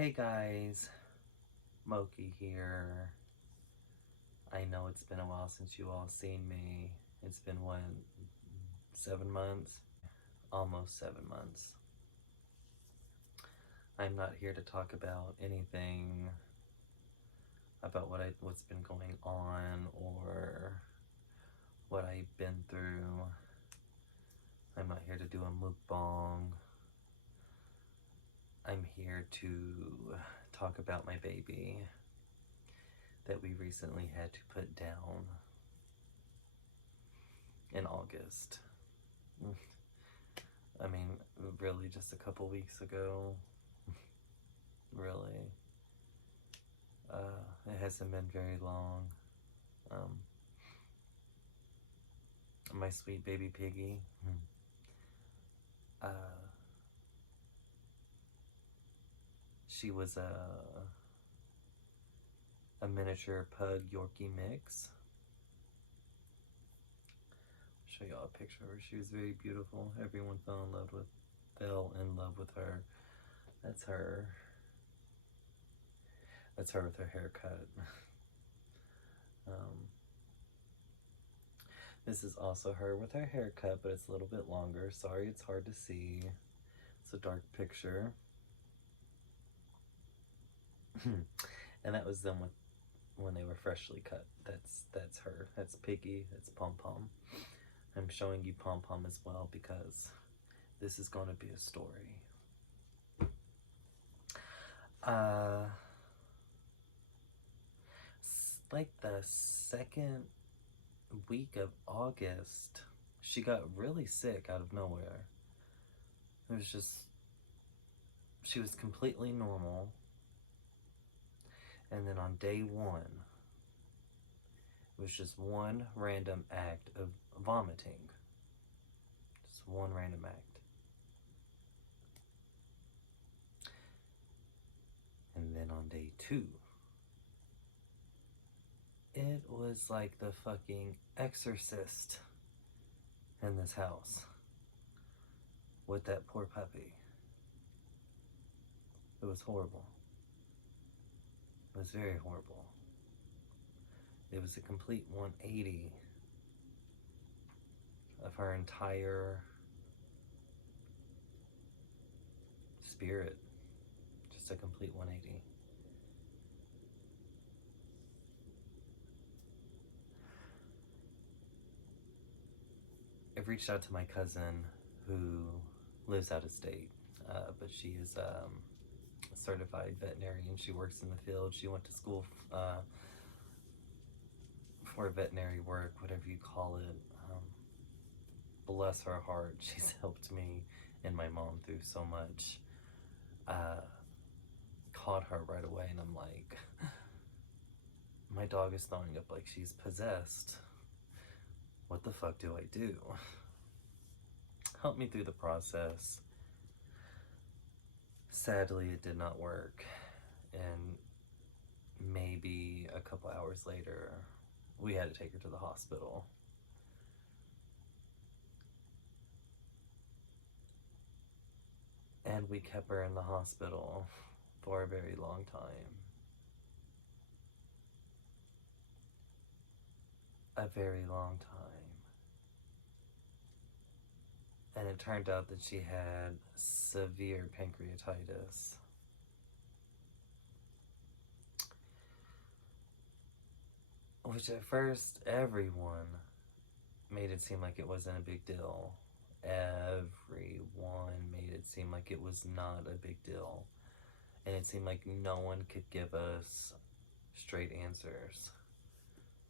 Hey guys, Moki here. I know it's been a while since you all seen me. It's been what, 7 months? Almost 7 months. I'm not here to talk about anything about what's been going on or what I've been through. I'm not here to do a mukbang. I'm here to talk about my baby that we recently had to put down in August. I mean, really just a couple weeks ago. Really. It hasn't been very long. Um, my sweet baby piggy. Uh, she was a miniature pug Yorkie mix. I'll show y'all a picture of her. She was very beautiful. Everyone fell in love with her. That's her. That's her with her haircut. um, this is also her with her haircut, but it's a little bit longer. Sorry, it's hard to see. It's a dark picture. And that was them when they were freshly cut. That's her. That's Piggy. That's Pom Pom. I'm showing you Pom Pom as well because this is going to be a story. Like the second week of August, she got really sick out of nowhere. It was just, she was completely normal. And then on day one, it was just one random act of vomiting. Just one random act. And then on day two, it was like the fucking exorcist in this house with that poor puppy. It was horrible. It was very horrible. It was a complete 180 of her entire spirit. Just a complete 180. I've reached out to my cousin who lives out of state, but she is a certified veterinarian. She works in the field. She went to school for veterinary work, whatever you call it. Bless her heart. She's helped me and my mom through so much. Caught her right away, and I'm like, my dog is throwing up like she's possessed. What the fuck do I do? Help me through the process. Sadly, it did not work, and maybe a couple hours later, we had to take her to the hospital. And we kept her in the hospital for a very long time. A very long time. And it turned out that she had severe pancreatitis. Which at first, everyone made it seem like it wasn't a big deal. Everyone made it seem like it was not a big deal. And it seemed like no one could give us straight answers.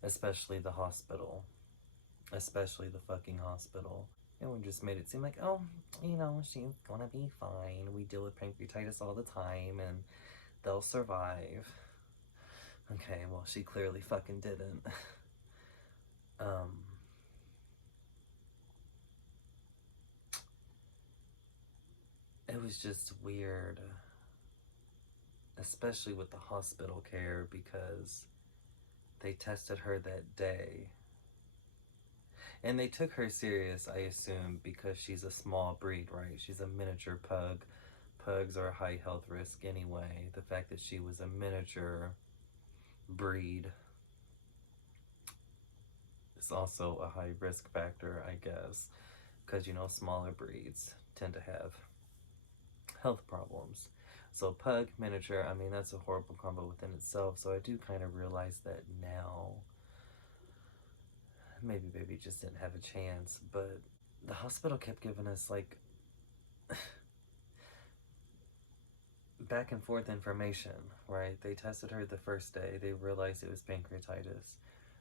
Especially the hospital. Especially the fucking hospital. Everyone just made it seem like, oh, you know, she's gonna be fine. We deal with pancreatitis all the time and they'll survive. Okay, well, she clearly fucking didn't. It was just weird, especially with the hospital care, because they tested her that day. And they took her serious, I assume, because she's a small breed, right? She's a miniature pug pugs are a high health risk anyway. The fact that she was a miniature breed is also a high risk factor, I guess, because you know, smaller breeds tend to have health problems. So pug, miniature, I mean, that's a horrible combo within itself. So I do kind of realize that now. Maybe baby just didn't have a chance, but the hospital kept giving us like back and forth information, right? They tested her the first day, they realized it was pancreatitis.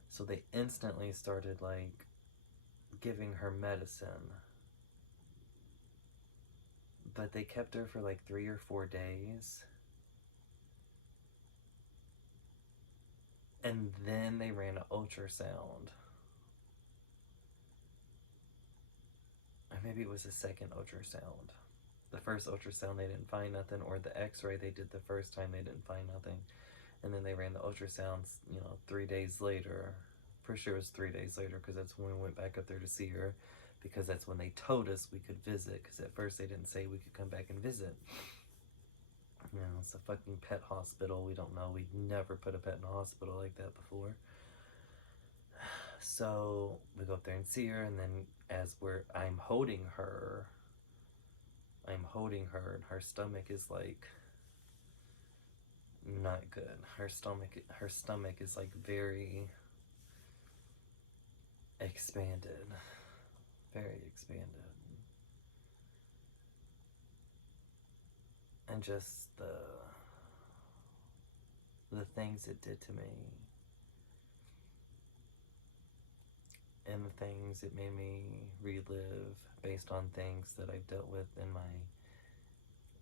So they instantly started like giving her medicine. But they kept her for like 3 or 4 days. And then they ran an ultrasound. Or maybe it was a second ultrasound. The first ultrasound they didn't find nothing, or the x-ray they did the first time they didn't find nothing. And then they ran the ultrasounds, 3 days later. For sure it was 3 days later, because that's when we went back up there to see her, because that's when they told us we could visit, because at first they didn't say we could come back and visit. It's a fucking pet hospital. We don't know. We'd never put a pet in a hospital like that before. So we go up there and see her, and then as I'm holding her, and her stomach is like not good. Her stomach is like very expanded. Very expanded. And just the things it did to me, and the things it made me relive based on things that I've dealt with in my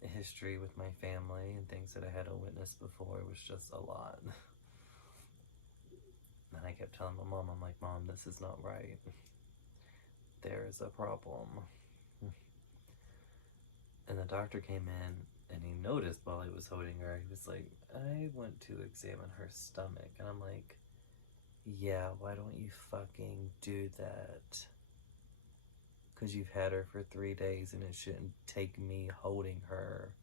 history with my family and things that I had to witness before, was just a lot. And I kept telling my mom, I'm like, Mom, this is not right. There is a problem. And the doctor came in and he noticed while I was holding her, he was like, I want to examine her stomach. And I'm like, yeah, why don't you fucking do that? Because you've had her for 3 days and it shouldn't take me holding her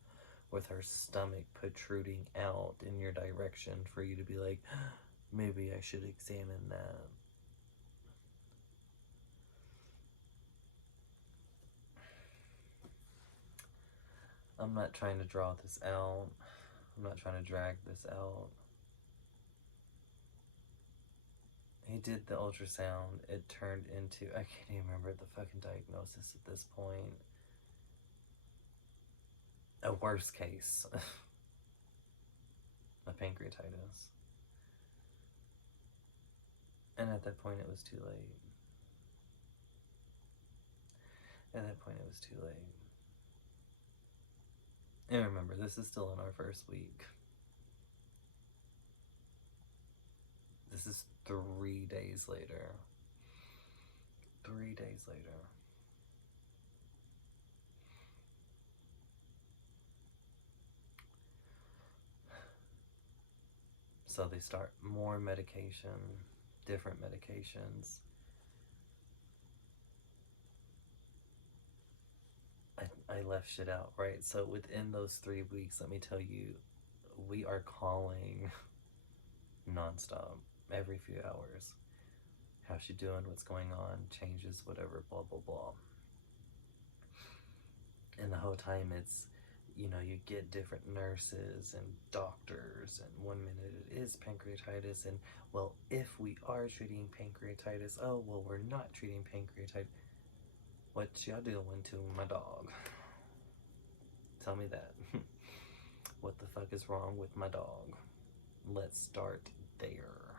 with her stomach protruding out in your direction for you to be like, maybe I should examine that. I'm not trying to draw this out. I'm not trying to drag this out. He did the ultrasound. It turned into, I can't even remember the fucking diagnosis at this point. A worst case. A pancreatitis. And at that point it was too late. At that point it was too late. And remember, this is still in our first week. This is 3 days later. 3 days later. So they start more medication, different medications. I left shit out, right? So within those 3 weeks, let me tell you, we are calling nonstop, every few hours. How's she doing? What's going on? Changes, whatever, blah, blah, blah. And the whole time it's, you get different nurses and doctors, and 1 minute it is pancreatitis, and well, if we are treating pancreatitis, oh, well, we're not treating pancreatitis. What y'all doing to my dog? Tell me that. What the fuck is wrong with my dog? Let's start there.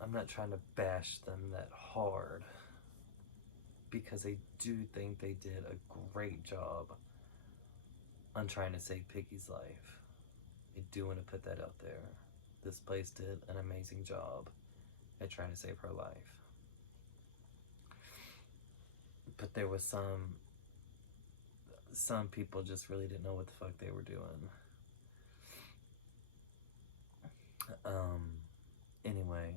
I'm not trying to bash them that hard, because I do think they did a great job on trying to save Piggy's life. I do want to put that out there. This place did an amazing job at trying to save her life. But there was some people just really didn't know what the fuck they were doing. Anyway,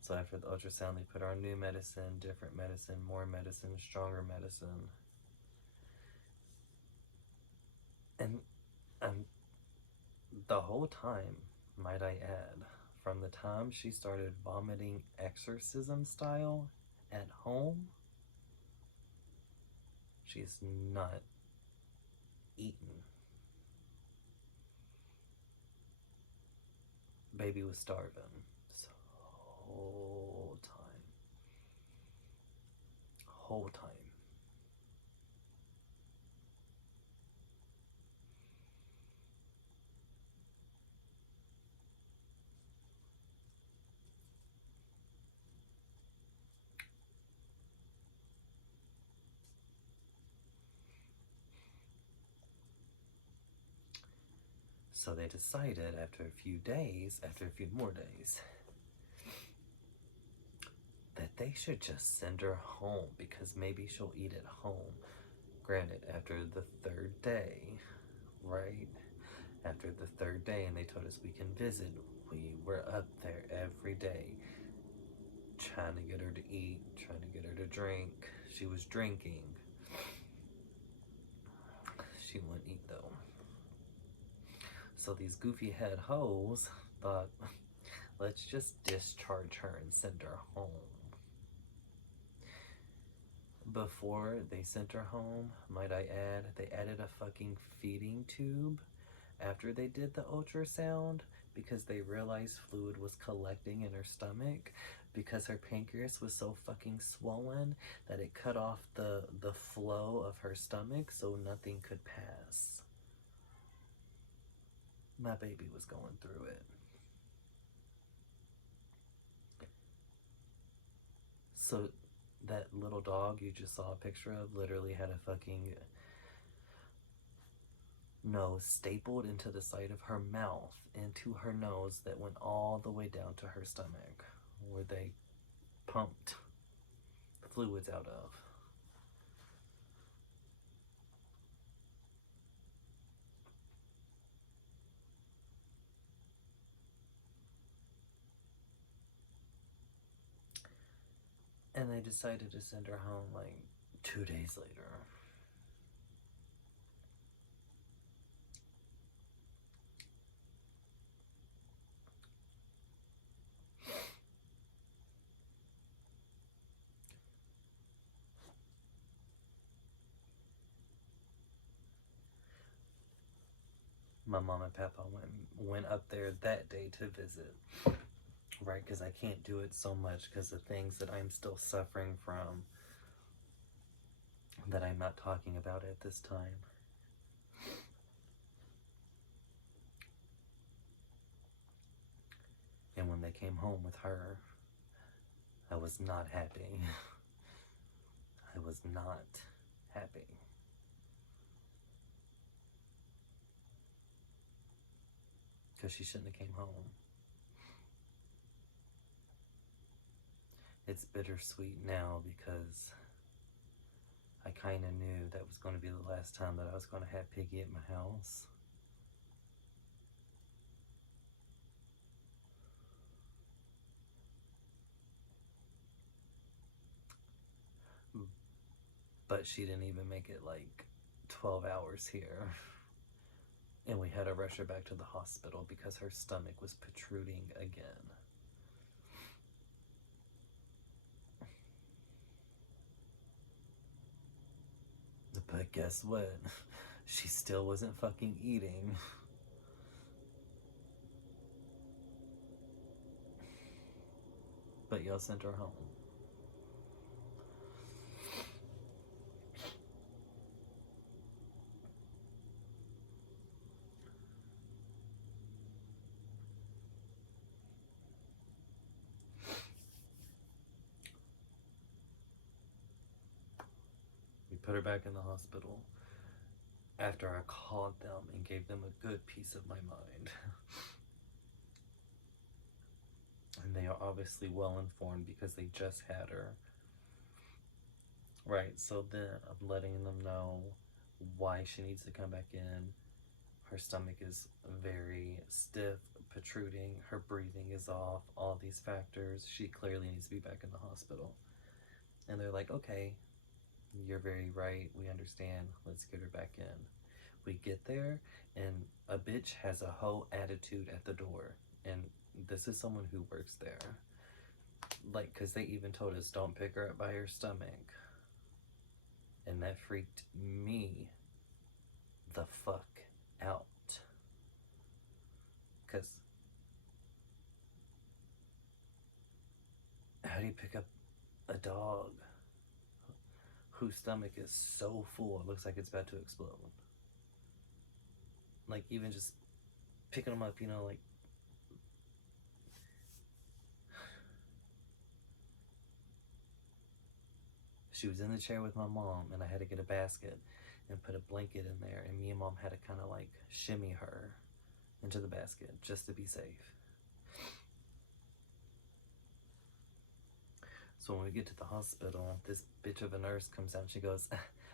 so after the ultrasound, they put on new medicine, different medicine, more medicine, stronger medicine. And the whole time, might I add, from the time she started vomiting exorcism style at home, she's not eaten. Baby was starving this whole time. Whole time. So they decided after a few days, after a few more days, that they should just send her home because maybe she'll eat at home. Granted, after the third day, right? After the third day, and they told us we can visit, we were up there every day trying to get her to eat, trying to get her to drink. She was drinking. She wouldn't eat though. So these goofy head hoes thought, let's just discharge her and send her home. Before they sent her home, might I add, they added a fucking feeding tube after they did the ultrasound because they realized fluid was collecting in her stomach because her pancreas was so fucking swollen that it cut off the flow of her stomach so nothing could pass. My baby was going through it. So that little dog you just saw a picture of literally had a fucking nose stapled into the side of her mouth, into her nose that went all the way down to her stomach, where they pumped fluids out of. And they decided to send her home like 2 days later. My mom and papa went up there that day to visit, right? Because I can't do it so much because the things that I'm still suffering from that I'm not talking about at this time. And when they came home with her, I was not happy. I was not happy. Because she shouldn't have came home. It's bittersweet now because I kind of knew that was going to be the last time that I was going to have Piggy at my house. But she didn't even make it like 12 hours here. And we had to rush her back to the hospital because her stomach was protruding again. But guess what? She still wasn't fucking eating. But y'all sent her home. We put her back in the hospital after I called them and gave them a good piece of my mind. And they are obviously well informed because they just had her. Right, so then I'm letting them know why she needs to come back in. Her stomach is very stiff, protruding, her breathing is off, all these factors. She clearly needs to be back in the hospital. And they're like, okay, you're very right, we understand, let's get her back in. We get there, and a bitch has a whole attitude at the door. And this is someone who works there. Like, because they even told us, don't pick her up by her stomach. And that freaked me the fuck out. Because how do you pick up a dog whose stomach is so full it looks like it's about to explode? Like, even just picking them up, you know, like, she was in the chair with my mom, and I had to get a basket and put a blanket in there, and me and mom had to kind of like shimmy her into the basket just to be safe. So when we get to the hospital, this bitch of a nurse comes out and she goes,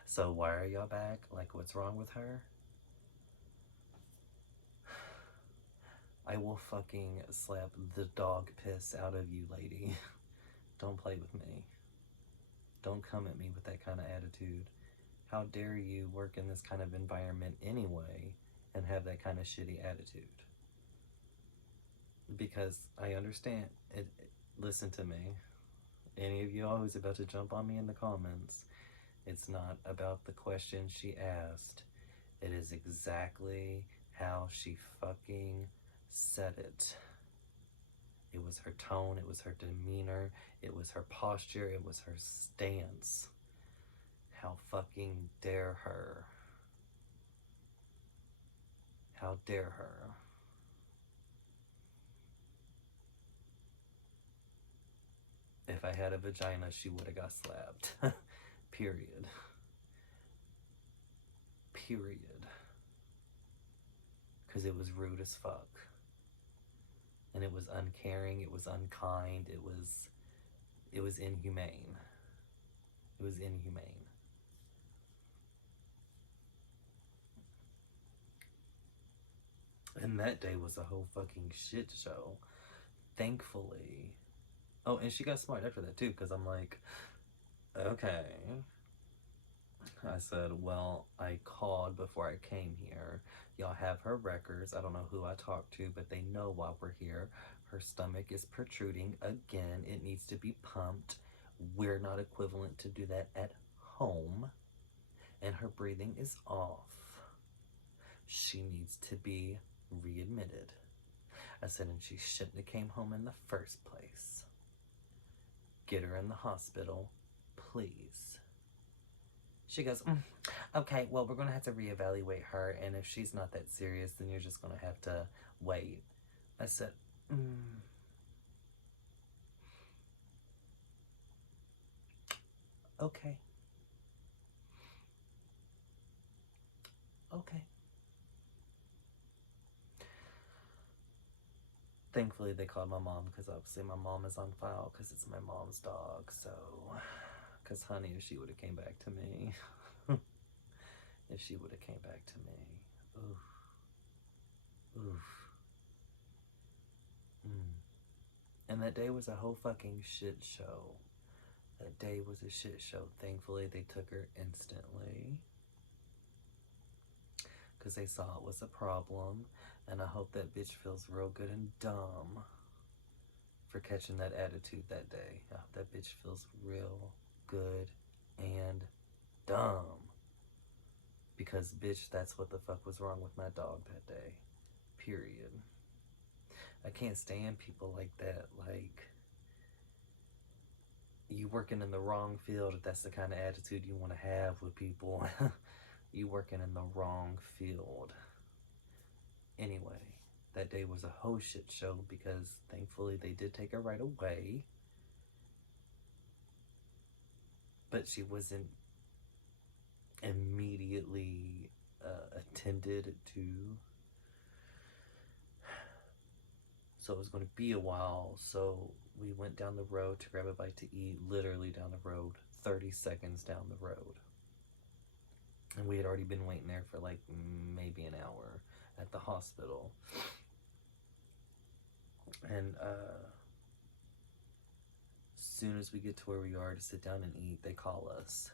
so why are y'all back? Like, what's wrong with her? I will fucking slap the dog piss out of you, lady. Don't play with me. Don't come at me with that kind of attitude. How dare you work in this kind of environment anyway and have that kind of shitty attitude? Because I understand it. Listen to me. Any of you all who's about to jump on me in the comments, it's not about the question she asked. It is exactly how she fucking said it. It was her tone, it was her demeanor, it was her posture, it was her stance. How fucking dare her? How dare her? If I had a vagina, she would have got slapped. Period. Period. Because it was rude as fuck. And it was uncaring, it was unkind, it was inhumane. It was inhumane. And that day was a whole fucking shit show. Thankfully. Oh, and she got smart after that too, because I'm like, okay. I said, well, I called before I came here. Y'all have her records. I don't know who I talked to, but they know why we're here. Her stomach is protruding again. It needs to be pumped. We're not equivalent to do that at home. And her breathing is off. She needs to be readmitted. I said, and she shouldn't have came home in the first place. Get her in the hospital, please. She goes, okay, well, we're going to have to reevaluate her, and if she's not that serious, then you're just going to have to wait. I said, okay. Okay. Thankfully, they called my mom, because obviously my mom is on file, because it's my mom's dog, so, because honey, if she would have came back to me, if she would have came back to me, oof, oof. And that day was a whole fucking shit show. That day was a shit show. Thankfully, they took her instantly, because they saw it was a problem, and I hope that bitch feels real good and dumb for catching that attitude that day. I hope that bitch feels real good and dumb, because bitch, that's what the fuck was wrong with my dog that day. Period. I can't stand people like that. Like, you working in the wrong field if that's the kind of attitude you want to have with people. You working in the wrong field. Anyway, that day was a whole shit show, because thankfully they did take her right away, but she wasn't immediately attended to, so it was going to be a while. So we went down the road to grab a bite to eat, literally down the road, 30 seconds down the road. And we had already been waiting there for like maybe an hour at the hospital. And as soon as we get to where we are to sit down and eat, they call us.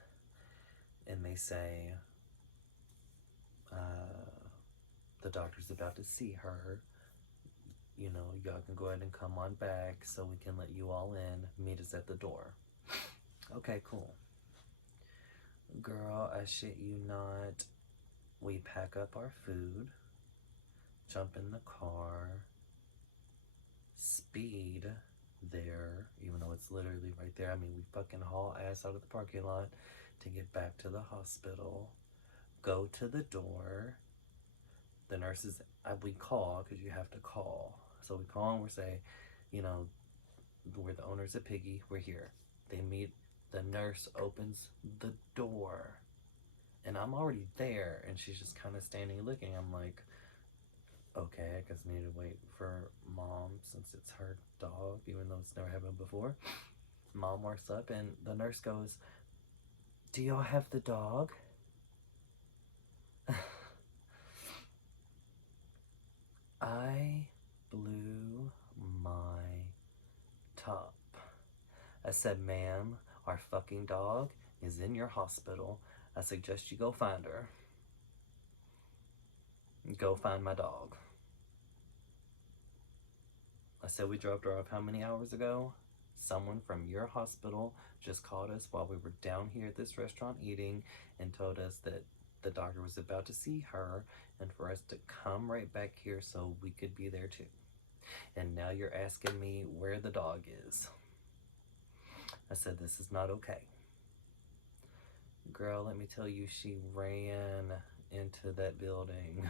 And they say, the doctor's about to see her. You know, y'all can go ahead and come on back so we can let you all in. Meet us at the door. Okay, cool. Girl, I shit you not. We pack up our food, jump in the car, speed there, even though it's literally right there. I mean, we fucking haul ass out of the parking lot to get back to the hospital. Go to the door. The nurses, we call, because you have to call. So we call and we say, you know, we're the owners of Piggy, we're here. They meet, the nurse opens the door. And I'm already there, and she's just kind of standing looking. I'm like, okay, I guess I need to wait for Mom since it's her dog, even though it's never happened before. Mom walks up, and the nurse goes, do y'all have the dog? I blew my top. I said, ma'am, our fucking dog is in your hospital. I suggest you go find her. Go find my dog. I said we dropped her off how many hours ago? Someone from your hospital just called us while we were down here at this restaurant eating and told us that the doctor was about to see her and for us to come right back here so we could be there too. And now you're asking me where the dog is. I said, this is not okay. Girl, let me tell you, she ran into that building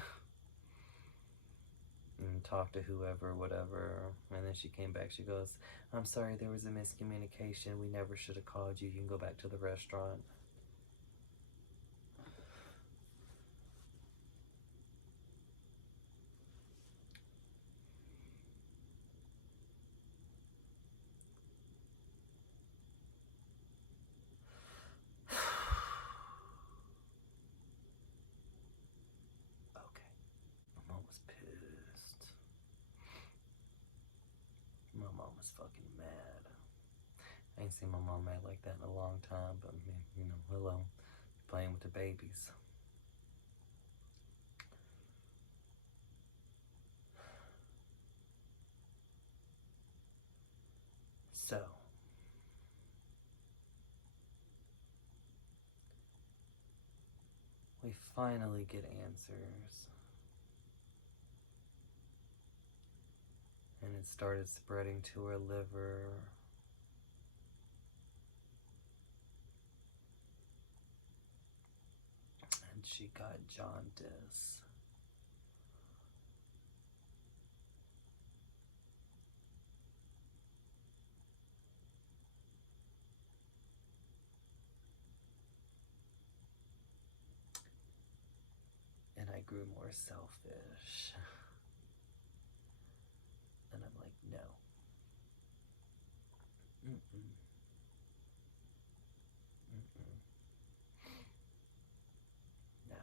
and talked to whoever, whatever, and then she came back. She goes, I'm sorry, there was a miscommunication. We never should have called you. You can go back to the restaurant. Okay. My mom was pissed. My mom was fucking mad. I ain't seen my mom mad like that in a long time, but you know, hello, playing with the babies. So, we finally get answers. And it started spreading to her liver. And she got jaundice. And I grew more selfish. And I'm like, no. Mm-mm. Mm-mm. No.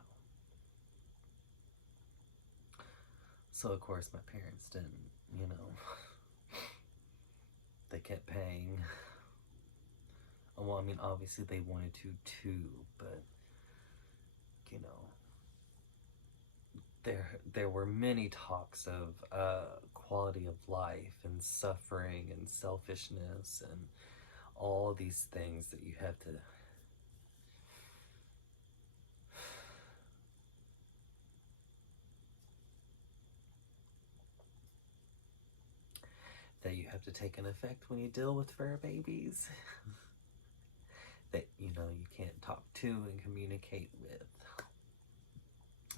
So of course my parents didn't, you know, they kept paying. Well, I mean, obviously they wanted to too, but, you know, there were many talks of quality of life and suffering and selfishness and all these things that you have to take an effect when you deal with fur babies that, you know, you can't talk to and communicate with.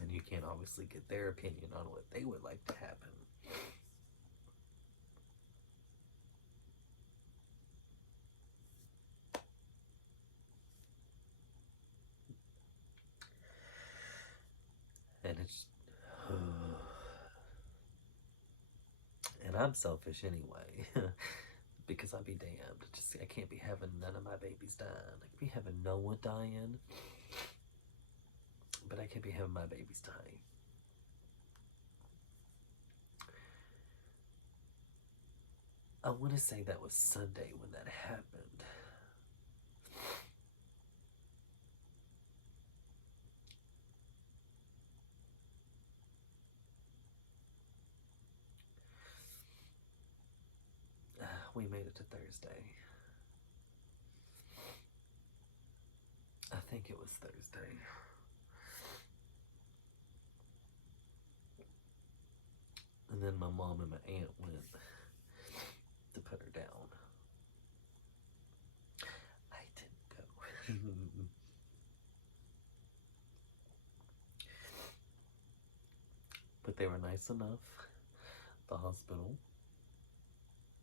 And you can't obviously get their opinion on what they would like to happen. And it's and I'm selfish anyway. Because I'd be damned. Just I can't be having none of my babies dying. I could be having no one dying, but I can't be having my babies dying. I want to say that was Sunday when that happened. we made it to Thursday. I think it was Thursday. And then my mom and my aunt went to put her down. I didn't go. But they were nice enough. The hospital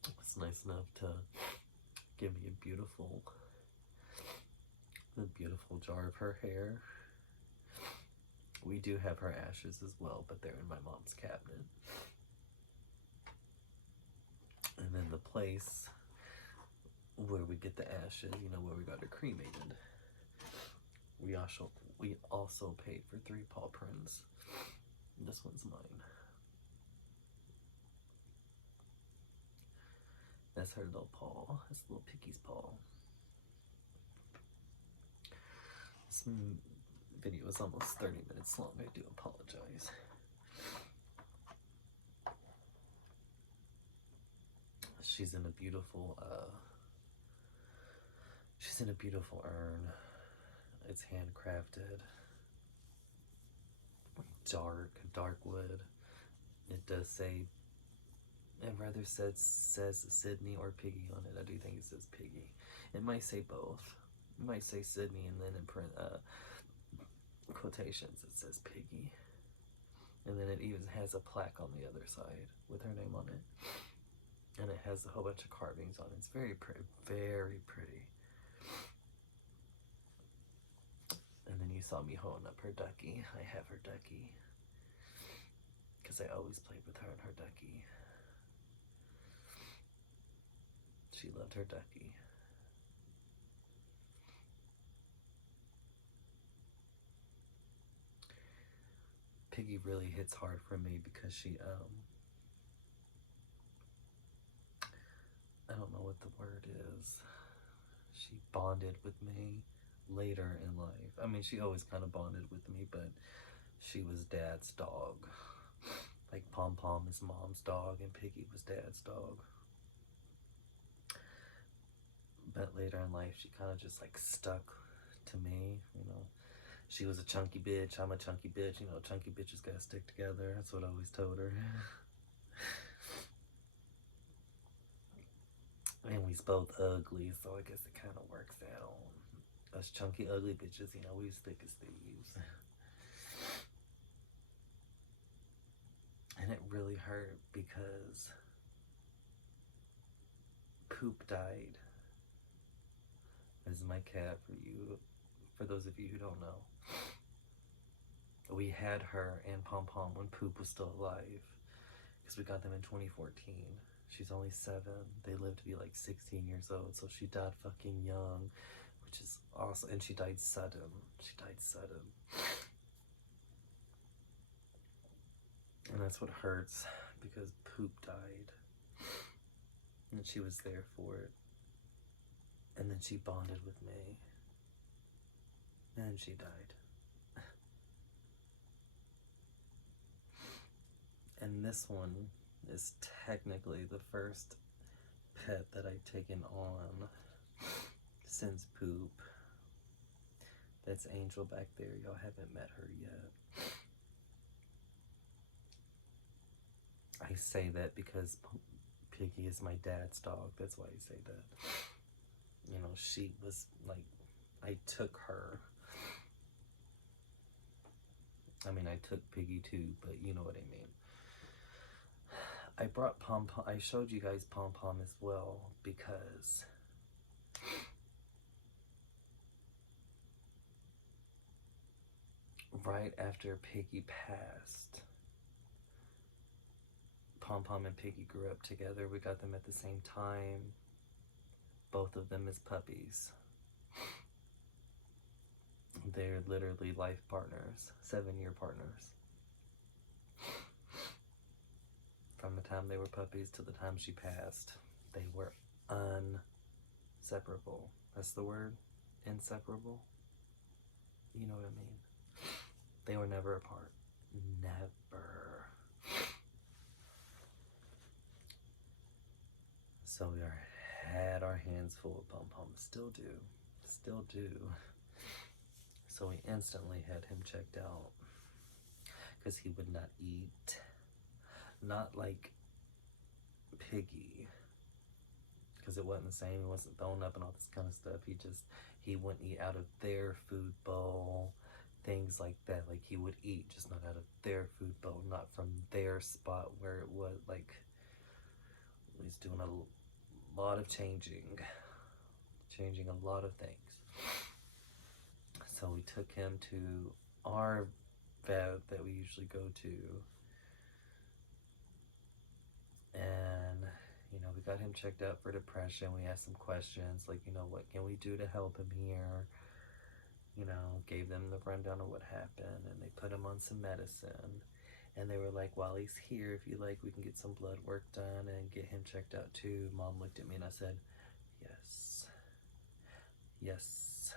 was nice enough to give me a beautiful jar of her hair. We do have her ashes as well, but they're in my mom's cabinet. And then the place where we get the ashes, you know, where we got her cremated, we also paid for 3 paw prints. This one's mine. That's her little paw. That's little Piggy's paw. This video is almost 30 minutes long. I do apologize. She's in a beautiful urn. It's handcrafted. Dark wood. It does say, it rather says Sydney or Piggy on it. I do think it says Piggy. It might say both. It might say Sydney, and then in print quotations it says Piggy. And then it even has a plaque on the other side with her name on it. And it has a whole bunch of carvings on it. It's very pretty, very pretty. And then you saw me holding up her ducky. I have her ducky, because I always played with her and her ducky. She loved her ducky. Piggy really hits hard for me because she, I don't know what the word is. She bonded with me later in life. I mean, she always kind of bonded with me, but she was Dad's dog. Like Pom Pom is Mom's dog and Piggy was Dad's dog. But later in life, she kind of just like stuck to me, you know. She was a chunky bitch, I'm a chunky bitch, you know, chunky bitches gotta stick together. That's what I always told her. And we's both ugly, so I guess it kind of works out. Us chunky, ugly bitches, you know, we was thick as thieves. And it really hurt because Poop died. This is my cat for those of you who don't know. We had her and Pom Pom when Poop was still alive, because we got them in 2014. She's only 7. They lived to be like 16 years old, so she died fucking young, which is awesome. And she died sudden. And that's what hurts, because Poop died. And she was there for it. And then she bonded with me. And she died. And this one is technically the first pet that I've taken on since Poop. That's Angel back there. Y'all haven't met her yet. I say that because Piggy is my dad's dog. That's why I say that. You know, she was like, I took her. I mean, I took Piggy too, but you know what I mean. I brought Pom Pom. I showed you guys Pom Pom as well because right after Piggy passed, Pom Pom and Piggy grew up together. We got them at the same time. Both of them as puppies. They're literally life partners, 7-year partners. From the time they were puppies to the time she passed, they were inseparable. That's the word? Inseparable? You know what I mean? They were never apart. Never. So we had our hands full of Pom Pom. Still do. Still do. So we instantly had him checked out because he would not eat. Not like Piggy, because it wasn't the same. He wasn't throwing up and all this kind of stuff. He wouldn't eat out of their food bowl, things like that. Like, he would eat, just not out of their food bowl, not from their spot where it was. Like, he's doing a lot of changing a lot of things. So we took him to our vet that we usually go to, and we got him checked out for depression. We asked some questions like, what can we do to help him here? Gave them the rundown of what happened, and they put him on some medicine. And they were like, while he's here, if you like, we can get some blood work done and get him checked out too. Mom looked at me and I said, yes. Yes.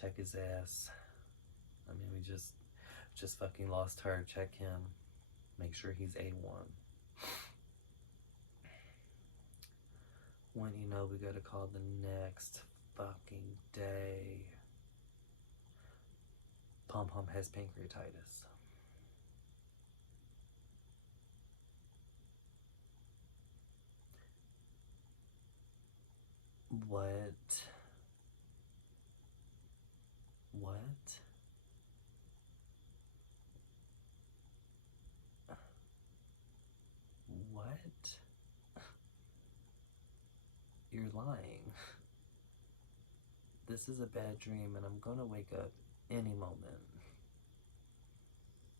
Check his ass. I mean, we just fucking lost her. Check him. Make sure he's A1. When we gotta call the next fucking day. Pom Pom has pancreatitis. What? You're lying. This is a bad dream, and I'm gonna wake up any moment.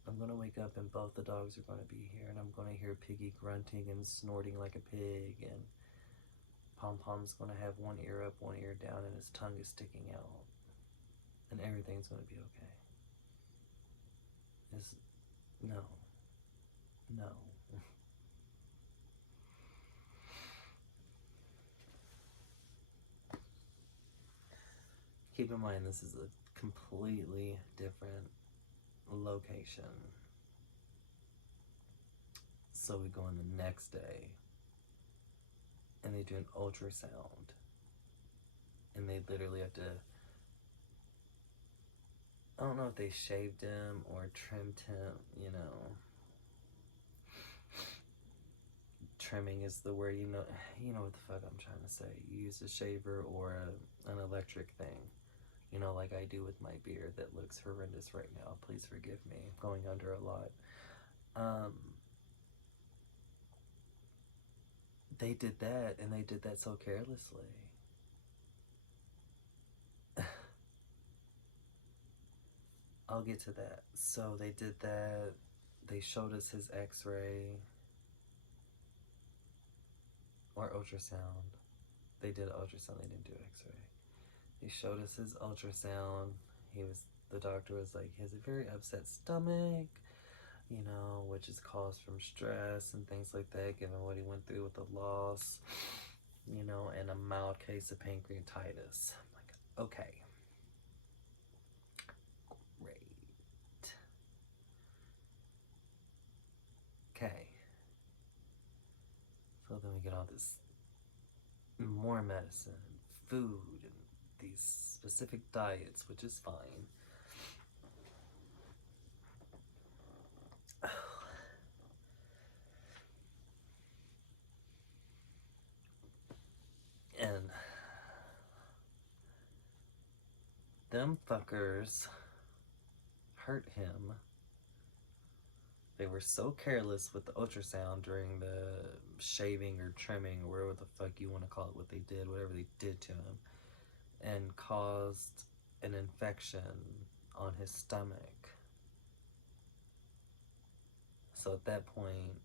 I'm gonna wake up and both the dogs are gonna be here, and I'm gonna hear Piggy grunting and snorting like a pig, and Pom Pom's gonna have one ear up, one ear down, and his tongue is sticking out. And everything's gonna be okay. No. Keep in mind, this is a completely different location. So we go in the next day, and they do an ultrasound, and they literally have to, I don't know if they shaved him or trimmed him, Trimming is the word, you know what the fuck I'm trying to say. You use a shaver or an electric thing, like I do with my beard that looks horrendous right now. Please forgive me. I'm going under a lot. They did that, and they did that so carelessly. I'll get to that. So they did that. They showed us his x-ray or ultrasound. They did ultrasound. They didn't do x-ray. They showed us his ultrasound. The doctor was like, he has a very upset stomach, which is caused from stress and things like that, given what he went through with the loss, and a mild case of pancreatitis. I'm like, okay. Great. Okay. So then we get all this more medicine, food, and these specific diets, which is fine. And them fuckers hurt him. They were so careless with the ultrasound during the shaving or trimming or whatever the fuck you want to call it, what they did, whatever they did to him, and caused an infection on his stomach. So at that point,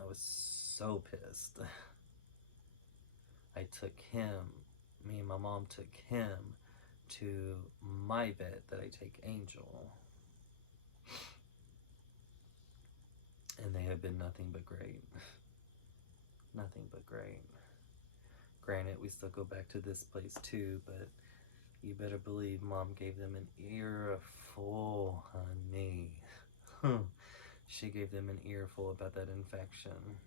I was so pissed. Me and my mom took him to my vet that I take Angel. And they have been nothing but great. Nothing but great. Granted, we still go back to this place too, but you better believe Mom gave them an earful, honey. She gave them an earful about that infection.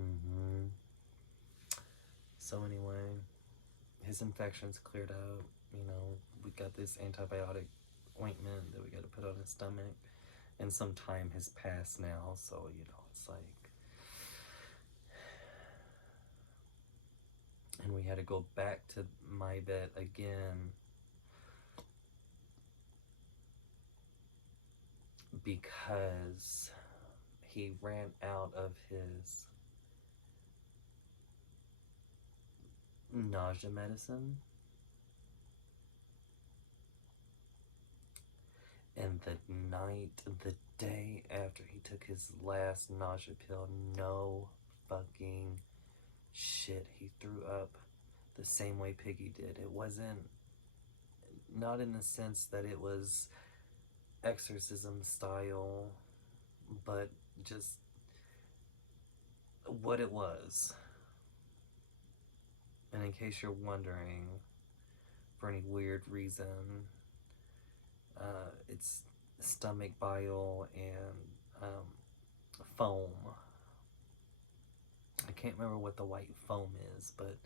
Mm-hmm. So anyway, his infection's cleared up. You know, we got this antibiotic ointment that we got to put on his stomach, and some time has passed now, so you know, it's like, and we had to go back to my vet again because he ran out of his nausea medicine. And the day after he took his last nausea pill, no fucking shit, he threw up the same way Piggy did. It wasn't, not in the sense that it was exorcism style, but just what it was. And in case you're wondering, for any weird reason, it's stomach bile and foam. I can't remember what the white foam is, but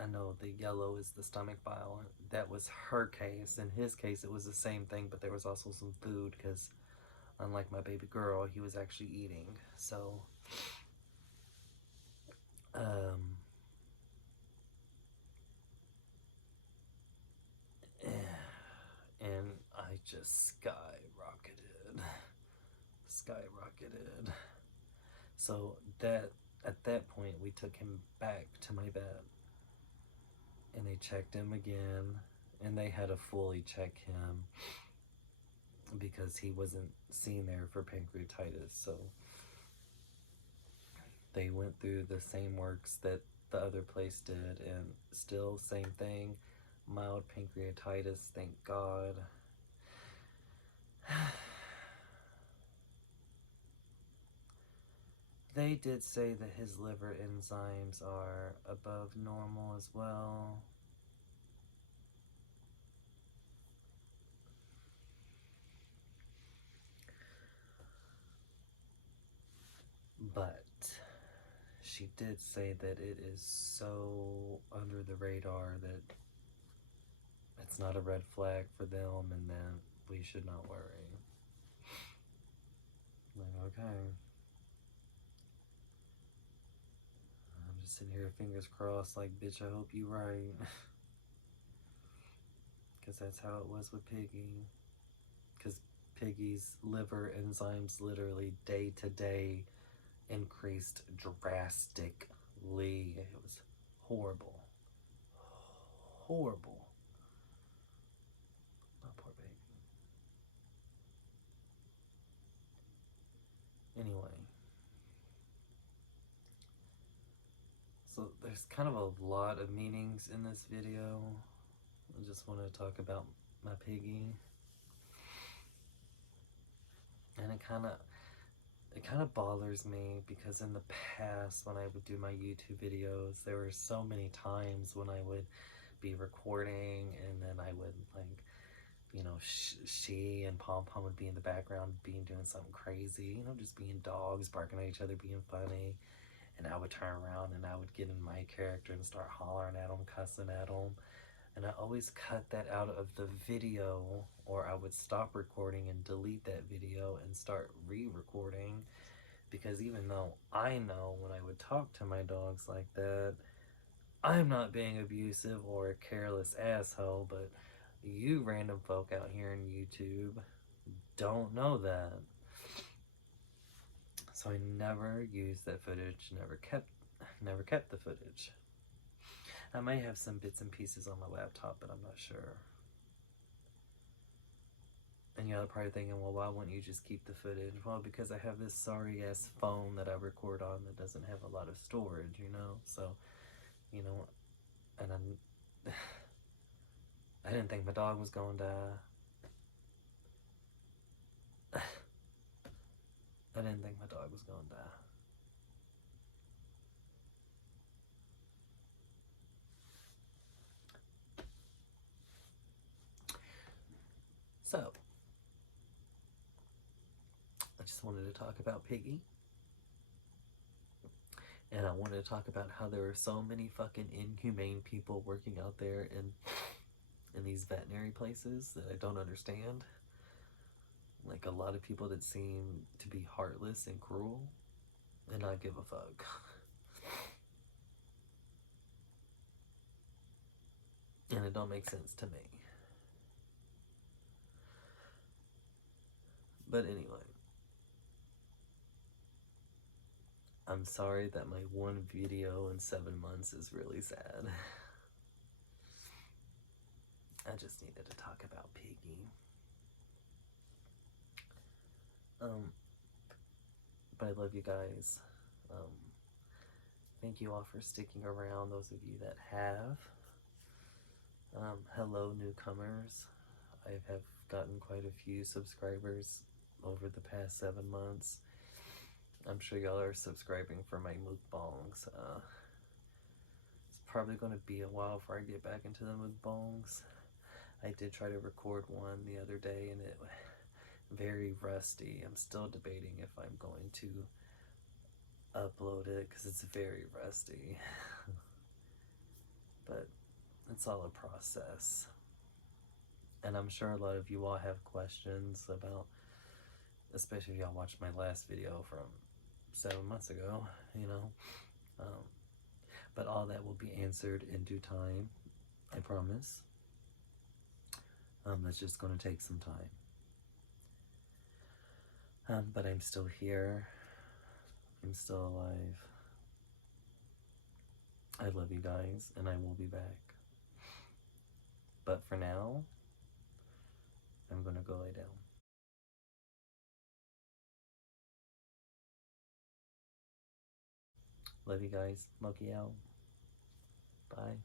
I know the yellow is the stomach bile. That was her case. In his case, it was the same thing, but there was also some food because, unlike my baby girl, he was actually eating. So, and I just skyrocketed. So that at that point, we took him back to my vet, and they checked him again, and they had to fully check him because he wasn't seen there for pancreatitis. So they went through the same works that the other place did, and still same thing, mild pancreatitis, thank God. They did say that his liver enzymes are above normal as well. But she did say that it is so under the radar that it's not a red flag for them and that we should not worry. Like, okay. I'm just sitting here, fingers crossed, like, bitch, I hope you right. Because that's how it was with Piggy. Because Piggy's liver enzymes literally day to day increased drastically. It was horrible. Horrible. My poor baby. Anyway. So there's kind of a lot of meanings in this video. I just want to talk about my piggy. And it kind of bothers me because in the past when I would do my YouTube videos, there were so many times when I would be recording and then I would, like, you know, she and Pom Pom would be in the background doing something crazy, you know, just being dogs, barking at each other, being funny. And I would turn around and I would get in my character and start hollering at them, cussing at them. And I always cut that out of the video, or I would stop recording and delete that video and start re-recording, because even though I know when I would talk to my dogs like that, I'm not being abusive or a careless asshole, but you random folk out here in YouTube don't know that. So I never used that footage, never kept the footage. I may have some bits and pieces on my laptop, but I'm not sure. And you're probably thinking, well, why wouldn't you just keep the footage? Well, because I have this sorry ass phone that I record on that doesn't have a lot of storage, you know? So, you know, and I didn't think my dog was gonna die. I didn't think my dog was gonna die. So, I just wanted to talk about Piggy. And I wanted to talk about how there are so many fucking inhumane people working out there in these veterinary places that I don't understand. Like a lot of people that seem to be heartless and cruel and not give a fuck. And it don't make sense to me. But anyway, I'm sorry that my one video in 7 months is really sad. I just needed to talk about Piggy. But I love you guys. Thank you all for sticking around, those of you that have. Hello, newcomers. I have gotten quite a few subscribers over the past 7 months. I'm sure y'all are subscribing for my mukbangs. It's probably going to be a while before I get back into the mukbangs. I did try to record one the other day and it very rusty. I'm still debating if I'm going to upload it because it's very rusty. But it's all a process. And I'm sure a lot of you all have questions about, especially if y'all watched my last video from 7 months ago, you know. But all that will be answered in due time, I promise. That's just going to take some time. But I'm still here. I'm still alive. I love you guys, and I will be back. But for now, I'm gonna go lay down. Love you guys. Moki out. Bye.